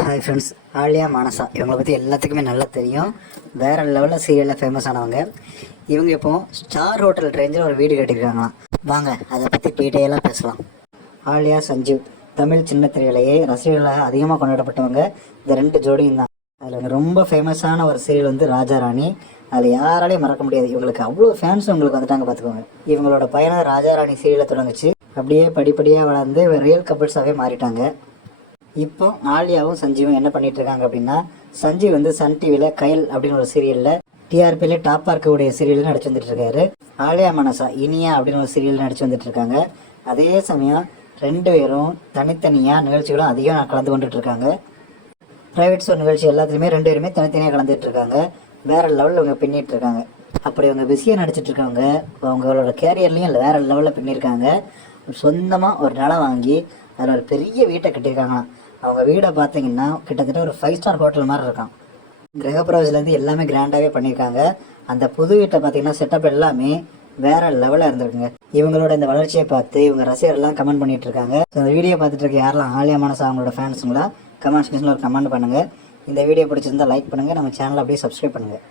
Hi friends Alia Manasa. இவங்களை பற்றி எல்லாத்துக்குமே நல்லா தெரியும். வேறு லெவலில் சீரியலில் ஃபேமஸ் ஆனவங்க. இவங்க இப்போ ஸ்டார் ஹோட்டல் ரேஞ்சில் ஒரு வீடு கட்டியிருக்காங்களாம் வாங்க அதை பற்றி டீட்டெயிலாக பேசலாம். ஆலியா சஞ்சீவ் தமிழ் சின்ன திரையிலேயே ரசிகர்களாக அதிகமாக கொண்டாடப்பட்டவங்க இந்த ரெண்டு ஜோடியும் தான். அதில் வந்து ரொம்ப ஃபேமஸான ஒரு சீரியல் வந்து ராஜா ராணி. அதில் யாராலையும் மறக்க முடியாது. இவங்களுக்கு அவ்வளோ ஃபேன்ஸ் உங்களுக்கு வந்துட்டாங்க பார்த்துக்கோங்க. இவங்களோட பயணம் ராஜா ராணி சீரியலை தொடங்குச்சு. அப்படியே படிப்படியாக வளர்ந்து ரியல் கப்பிள்ஸாகவே மாறிட்டாங்க. இப்போ ஆலியாவும் சஞ்சீவும் என்ன பண்ணிட்டு இருக்காங்க அப்படின்னா சஞ்சீவ் வந்து சன் டிவியில் கயல் அப்படின்னு ஒரு சீரியலில் டிஆர்பியில டாப்பாக இருக்கக்கூடிய சீரியல் நடிச்சு வந்துட்டு இருக்காரு ஆலியா மனசா இனியா அப்படின்னு ஒரு சீரியல் நடிச்சு வந்துட்டு இருக்காங்க அதே சமயம் ரெண்டு பேரும் தனித்தனியாக நிகழ்ச்சிகளும் அதிகம் கலந்து கொண்டுட்டு இருக்காங்க ப்ரைவேட் ஷோ நிகழ்ச்சி எல்லாத்துலேயுமே ரெண்டு பேருமே தனித்தனியாக கலந்துட்டு இருக்காங்க வேற லெவலில் இவங்க பின்னிட்டு இருக்காங்க அப்படி அவங்க பிஸியாக நடிச்சிட்டு இருக்காங்க அவங்களோட இல்லை வேற லெவலில் பின்னிருக்காங்க. சொந்தமாக ஒரு நிலம் வாங்கி அதில் ஒரு பெரிய வீட்டை கட்டியிருக்காங்களாம். அவங்க வீடை பார்த்தீங்கன்னா கிட்டத்தட்ட ஒரு ஃபைவ் ஸ்டார் ஹோட்டல் மாதிரி இருக்கான் கிரகப்பிரவேசிலேருந்து எல்லாமே கிராண்டாகவே பண்ணியிருக்காங்க. அந்த புது வீட்டை பார்த்தீங்கன்னா செட்டப் எல்லாமே வேற லெவலில் இருந்திருக்குங்க. இவங்களோட இந்த வளர்ச்சியை பார்த்து இவங்க ரசிகர்லாம் கமெண்ட் பண்ணிட்டு இருக்காங்க. ஸோ இந்த வீடியோ பார்த்துட்டு இருக்க யாரெல்லாம் ஆலியா மனசா அவங்களோட ஃபேன்ஸுங்களா கமெண்ட் செக்ஷனில் ஒரு கமெண்ட் பண்ணுங்கள் இந்த வீடியோ பிடிச்சிருந்தா லைக் பண்ணுங்கள் நம்ம சேனலை அப்படியே சப்ஸ்கிரைப் பண்ணுங்கள்